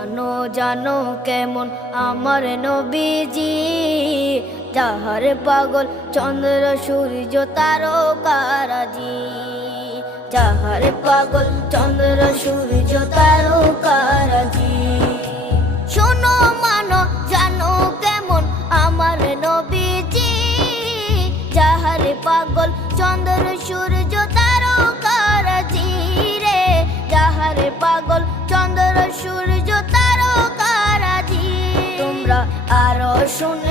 জানো জানো কেমন আমার নবীজি, যাহার পাগল চন্দ্র সূর্য তারকারাজি, যাহার পাগল চন্দ্র সূর্য তারকারাজি। শোনো মানো জানো কেমন আমার নবীজি, যাহার পাগল চন্দ্র সূর্য তারকারাজি রে, যাহার পাগল চন্দ্র সূর্য তারকারাজি। তোমরা আরো শুনে